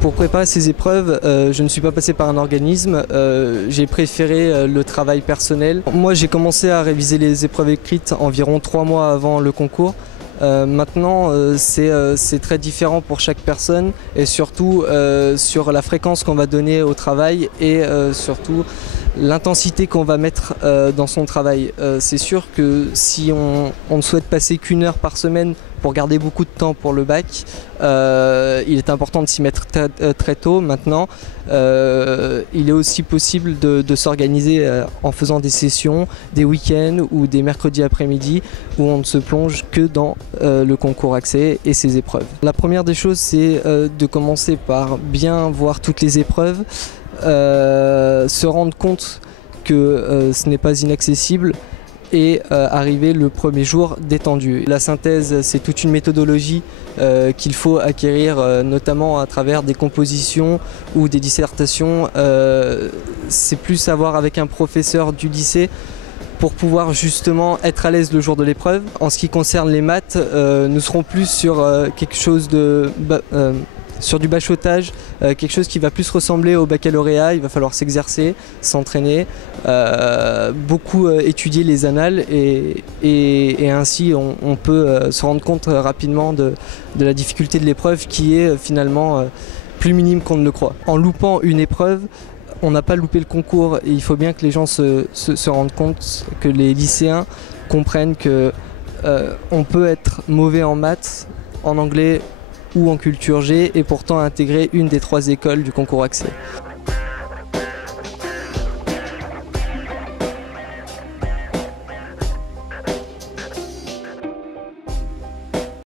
Pour préparer ces épreuves, je ne suis pas passé par un organisme, j'ai préféré le travail personnel. Moi j'ai commencé à réviser les épreuves écrites environ 3 mois avant le concours. Maintenant c'est très différent pour chaque personne et surtout sur la fréquence qu'on va donner au travail et surtout l'intensité qu'on va mettre dans son travail. C'est sûr que si on ne souhaite passer qu'1 heure par semaine pour garder beaucoup de temps pour le bac, il est important de s'y mettre très tôt. Maintenant, il est aussi possible de s'organiser en faisant des sessions, des week-ends ou des mercredis après-midi où on ne se plonge que dans le concours accès et ses épreuves. La première des choses, c'est de commencer par bien voir toutes les épreuves, se rendre compte que ce n'est pas inaccessible et arriver le premier jour détendu. La synthèse, c'est toute une méthodologie qu'il faut acquérir, notamment à travers des compositions ou des dissertations. C'est plus à voir avec un professeur du lycée pour pouvoir justement être à l'aise le jour de l'épreuve. En ce qui concerne les maths, nous serons plus sur quelque chose de sur du bachotage, quelque chose qui va plus ressembler au baccalauréat. Il va falloir s'exercer, s'entraîner, beaucoup étudier les annales et ainsi on peut se rendre compte rapidement de la difficulté de l'épreuve qui est finalement plus minime qu'on ne le croit. En loupant une épreuve, on n'a pas loupé le concours et il faut bien que les gens se rendent compte, que les lycéens comprennent que on peut être mauvais en maths, en anglais ou en culture G et pourtant intégrer une des 3 écoles du concours accès.